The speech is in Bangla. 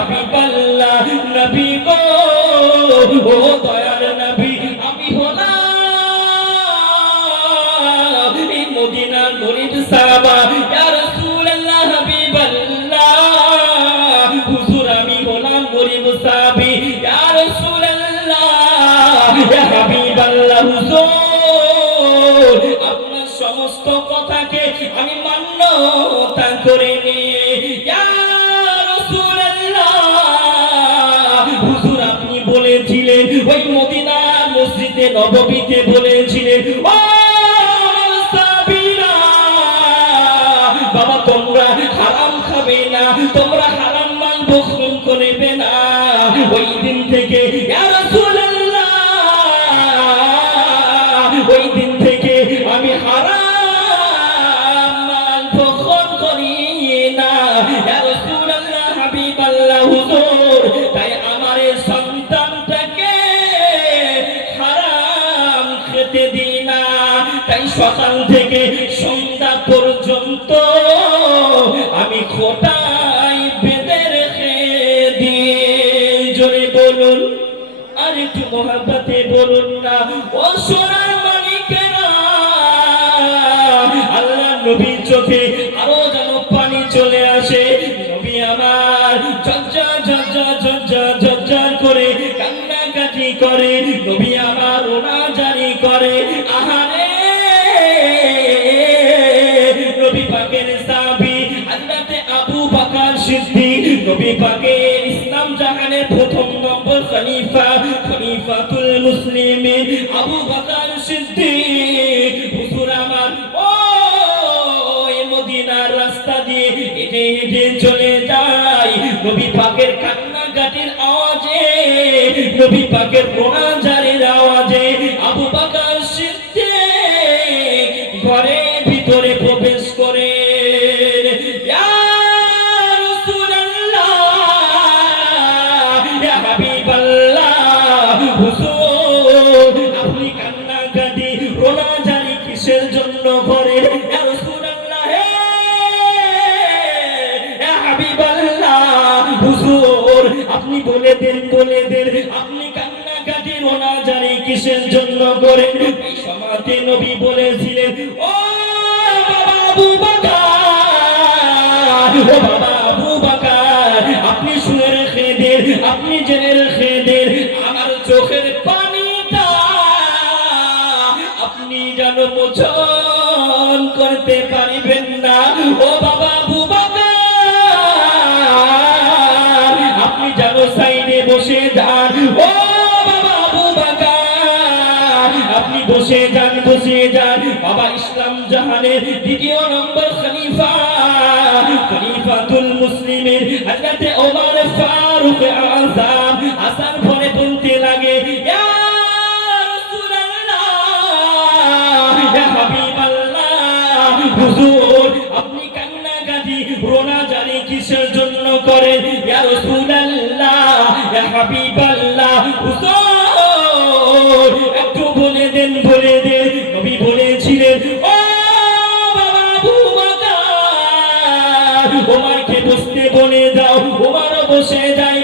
হাবিবাল্লাহ নবী গো ও দয়ার নবী আমি হলাম এই মদিনার গরিব সাহাবা ইয়া রাসূলুল্লাহ হাবিবাল্লাহ হুজুর আমি হলাম গরিব সাহাবী ইয়া রাসূলুল্লাহ ইয়া হাবিবাল্লাহ হুজুর আপনার সমস্ত কথাকে আমি মান্যতা করে নিয়ে ইয়া রাসূলুল্লাহ হুজুর আপনি বলেছিলেন ওই মদিনার মসজিদে নববীতে বলেছিলেন ও সাহাবীরা বাবা তোমরা হারাম খাবে না তোমরা হারাম মাল ভক্ষণ করবে না ওই দিন থেকে ইয়া রাসূলুল্লাহ ওই দিন থেকে আমি হারাম মাল ভক্ষণ করি না ইয়া রাসূলুল্লাহ হাবিবাল্লাহ হুজুর তাই আমার সন্তানটাকে হারাম খেতে দিই না তাই সকাল থেকে সন্ধ্যা পর্যন্ত আমি খোঁটায় বেঁধে রেখে দিই জোরে বলুন আর একটু মহব্বতে বলুন না ও সোনার মালিকেরা আল্লাহ নবীর চোখে আরো যেন পানি চলে আসে নবী আমার ঝরঝর করে কান্নাকাটি করে নবী আমার ওনাজারি করে আহারে নবী পাকের সাহাবী হযরত আবু বকর সিদ্দিক নবী পাকের ইসলাম জাহানের প্রথম নম্বর খলিফাতুল মুসলিমিন আবু বকর সিদ্দিক হুজুর আমার ওই মদিনার রাস্তা দিয়ে হেঁটে হেঁটে চলে যায় নবী পাকের কান্নাকাটির আওয়াজে নবী পাকের মোনাজারের আওয়াজে আবু বকর সিদ্দিক ঘরের ভিতরে প্রবেশ করে ইয়া রাসূলুল্লাহ ইয়া হাবিবাল্লাহ হুজুর আপনি কান্নাকাটি মোনাজারি কিসের জন্য করেন ইয়া রাসূলুল্লাহ ইয়া হাবিবাল্লাহ হুজুর আপনি বলে দেন আপনি কান্নাকাটি মোনাজারি কিসের জন্য করেন এই সময়তে নবী বলেছিলেন ও বাবা আবু বকর আপনি শুনে রেখে দেন আপনি জেনে রেখে দেন আমার চোখের পানিটা আপনি যেন মোচন করতে পারবেন না ও বাবা আবু বকর আপনি যেন সাইডে বসে যান ও বাবা আবু বকর আপনি বসে যান বাবা ইসলাম জাহানের দ্বিতীয় নম্বর খলিফাতুল মুসলিমিন হযরত ওমর ফারুক আযম আসার পরে বলতে লাগে ইয়া রাসূলুল্লাহ ইয়া হাবিবাল্লাহ হুজুর আপনি কান্নাকাটি রোনাজারি কিসের জন্য করেন ইয়া রাসূলুল্লাহ ইয়া হাবিবাল্লাহ হুজুর একটু বলে দেন নবী বলেছিলেন ও বাবা আবু বকর ওমরকে বসতে বলে দাও ওমর বসে যায়